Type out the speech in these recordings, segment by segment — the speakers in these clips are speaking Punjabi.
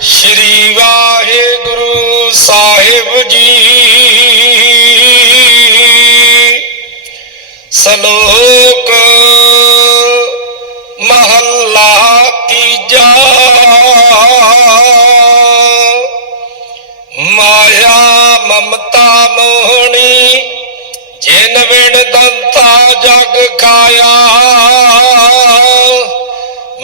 ਸ਼੍ਰੀ ਵਾਹਿਗੁਰੂ ਸਾਹਿਬ ਜੀ। ਸਲੋਕ ਮਹੱਲਾ ਤੀਜਾ ਮਾਇਆ ਮਮਤਾ ਮੋਹਣੀ, ਜਿਨ ਵਿਣ ਦੰਤਾ ਜਗ ਖਾਇਆ।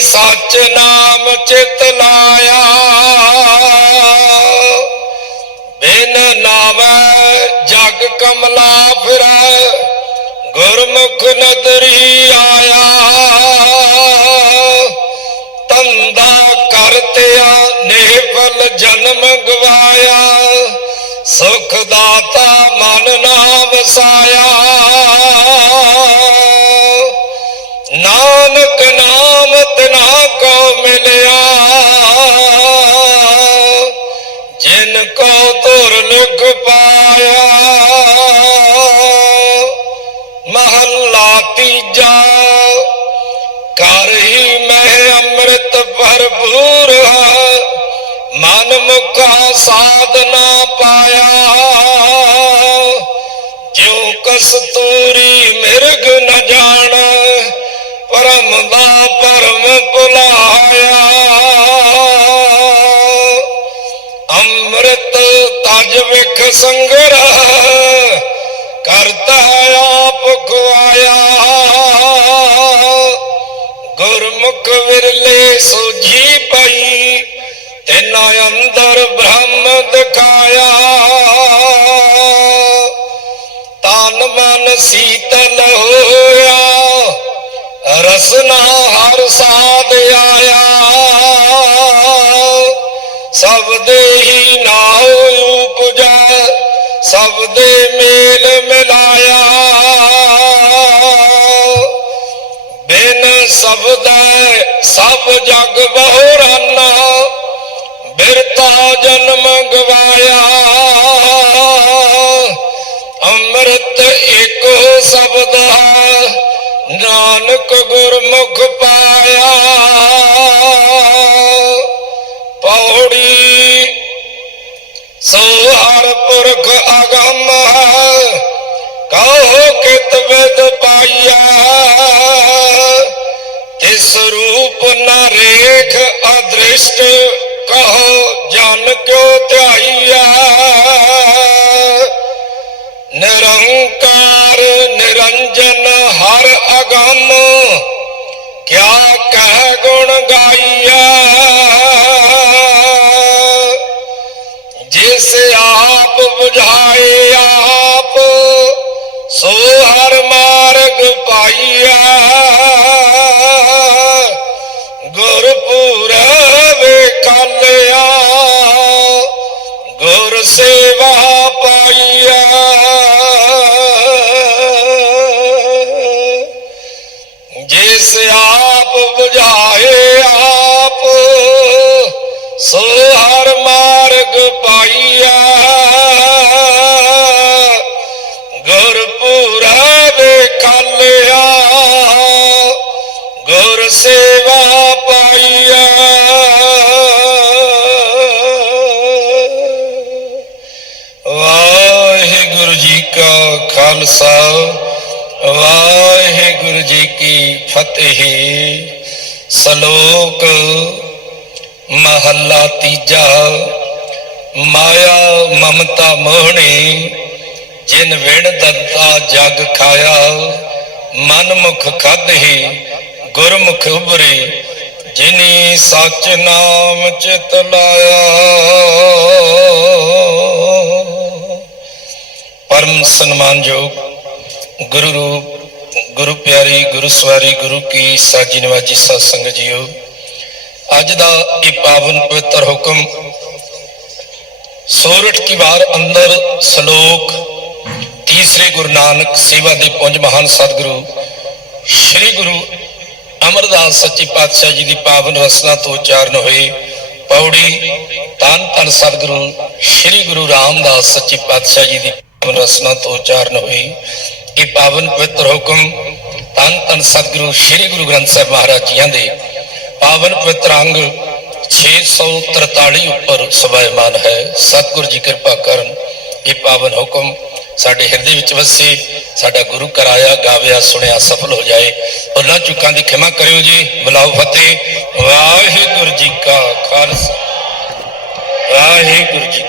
ਸੱਚ ਨਾਮ ਚਿਤ ਲਾਇਆ। ਬਿਨ ਨਾਮੈ ਜਗ ਕਮਲਾ ਫਿਰੈ, ਗੁਰਮੁਖ ਨਦਰੀ ਆਇਆ। ਤੰਦਾ ਕਰਤਿਆ ਨਿਫਲ ਜਨਮ ਗਵਾਇਆ। ਸੁਖ ਦਾਤਾ ਮਨ ਨਾ ਵਸਾਇਆ। ਤੁਰ ਲੁਕ ਪਾਇਆ ਮਹੱਲਾ ਤੀਜਾ ਕਰ ਹੀ ਮੈਂ ਅੰਮ੍ਰਿਤ ਭਰਪੂਰ ਮਨ ਮੁਖਾ ਸਾਧਨਾ ਪਾਇਆ। ਜਿਉ ਕਸਤੂਰੀ ਮਿਰਗ ਨ ਜਾਣ, ਪਰਮ ਦਾ ਤਜ ਵਿਖ ਕਰਤਾ ਆਪ ਖੁਆਇਆ। ਗੁਰਮੁਖ ਵਿਰਲੇ ਸੋਝੀ ਪਈ, ਤੈਨਾ ਅੰਦਰ ਬ੍ਰਹਮ ਦਿਖਾਇਆ। ਤਨ ਮਨ ਸੀਤਲ ਹੋਇਆ, ਰਸਨਾ ਹਰ ਸਾਧ ਆਇਆ। ਸਭ ਦੇ ਹੀ ਨਾਉ ਉਪਜਾ ਸਭ ਦੇ ਮੇਲ ਮਿਲਾਇਆ। ਬਿਨ ਸਬਦੈ ਸਭ ਜਗ ਬਹੁਰਾਨਾ ਬਿਰਤਾ ਜਨਮ ਗਵਾਇਆ। ਅੰਮ੍ਰਿਤ ਏਕੋ ਸ਼ਬਦ ਨਾਨਕ ਗੁਰਮੁਖ ਪਾਇਆ। ਪੌੜੀ ਸੋ ਹਰ ਪੁਰਖ ਅਗੰਮ ਹੈ, ਕਹੋ ਕਿਤ ਵਿਦ ਪਾਈਆ ਇਸ ਰੂਪ ਨ ਰੇਖ ਅਦ੍ਰਿਸ਼ਟ, ਕਹੋ ਜਨ ਕਿਉ ਧਿਆਈਆ ਨਿਰੰਕਾਰ ਨਿਰੰਜਨ ਹਰ ਅਗੰਮ, ਕਿਆ ਕਹਿ ਗੁਣ ਗਾਈਆ 부ਝਾਏ ਆਪ, ਸੋ ਹਰ ਮਾਰਗ ਪਾਈਆ ਗੁਰਪੁਰਬ ਕਾਲਿਆ ਗੁਰ ਸੇਵਾ ਪਾਈਆ ਜਿਸ ਆਪ 부ਝਾਏ ਆਪ ਗੁਰ ਸੇਵਾ ਪਾਈਆ। ਵਾਹਿਗੁਰੂ ਜੀ ਕਾ ਖਾਲਸਾ, ਵਾਹਿਗੁਰੂ ਜੀ ਕੀ ਫਤਿਹ। ਸ਼ਲੋਕ ਮਹੱਲਾ ਤੀਜਾ, ਮਾਇਆ ਮਮਤਾ ਮੋਹਣੀ, ਜਿਨ ਵਿਣ ਦੰਤਾ ਜਗ ਖਾਇਆ, ਮਨ ਮੁਖ ਖਾਦਹੀ ਗੁਰਮੁਖ ਉਬਰੇ ਜਿਨੀ ਸੱਚ ਨਾਮ ਚਿਤ ਲਾਇਆ। ਪਰਮ ਸਨਮਾਨਯੋਗ ਗੁਰੂ ਰੂਪ, ਗੁਰੂ ਪਿਆਰੀ, ਗੁਰੂ ਸਵਾਰੀ, ਗੁਰੂ ਕੀ ਸਾਜੀ ਨਵਾਜੀ ਸਾਧ ਸੰਗਤ ਜੀਓ, ਅੱਜ ਦਾ ਇਹ ਪਾਵਨ ਪਵਿੱਤਰ ਹੁਕਮ ਸੋਰਠ ਕੀ ਵਾਰ ਅੰਦਰ ਸ਼ਲੋਕ ਤੀਸਰੇ ਗੁਰੂ ਨਾਨਕ ਸੇਵਾ ਦੇ ਪੁੰਜ ਮਹਾਨ ਸਤਿਗੁਰੂ, ਸ੍ਰੀ ਗੁਰੂ ਅਮਰਦਾਸ ਸੱਚੇ ਪਾਤਸ਼ਾਹ ਜੀ ਦੀ ਪਾਵਨ ਰਸਨਾ ਤੋਂ ਉਚਾਰਨ ਹੋਏ ਪੌੜੀ ਤਨ ਤਨ ਸਤਿਗੁਰੂ, ਸ੍ਰੀ ਗੁਰੂ ਰਾਮਦਾਸ ਸੱਚੇ ਪਾਤਸ਼ਾਹ ਜੀ ਦੀ ਪਾਵਨ ਰਸਨਾ ਤੋਂ ਉਚਾਰਨ ਹੋਈ। ਇਹ ਪਾਵਨ ਪਵਿੱਤਰ ਹੁਕਮ ਤਨ ਤਨ ਸਤਿਗੁਰੂ, ਸ੍ਰੀ ਗੁਰੂ ਗ੍ਰੰਥ ਸਾਹਿਬ ਮਹਾਰਾਜ ਜੀਆਂ ਦੇ ਪਾਵਨ ਪਵਿੱਤਰ ਅੰਗ 643 ਉੱਪਰ ਸਵਾਇਮਾਨ ਹੈ। ਸਤਿਗੁਰ ਜੀ ਕਿਰਪਾ ਕਰਨ ਇਹ ਪਾਵਨ ਹੁਕਮ ਸਾਡੇ ਹਿਰਦੇ ਵਿੱਚ ਵਸੇ, ਸਾਡਾ ਗੁਰੂ ਕਰਾਇਆ ਗਾਵਿਆ, ਸੁਣਿਆ, ਸਫਲ ਹੋ ਜਾਏ। ਉਹਨਾਂ ਚੁੱਕਾਂ ਦੀ ਖਿਮਾ ਕਰਿਓ ਜੀ। ਬੁਲਾਓ ਫਤਿਹ। ਵਾਹਿਗੁਰੂ ਜੀ ਕਾ ਖਾਲਸਾ। ਵਾਹਿਗੁਰੂ ਜੀ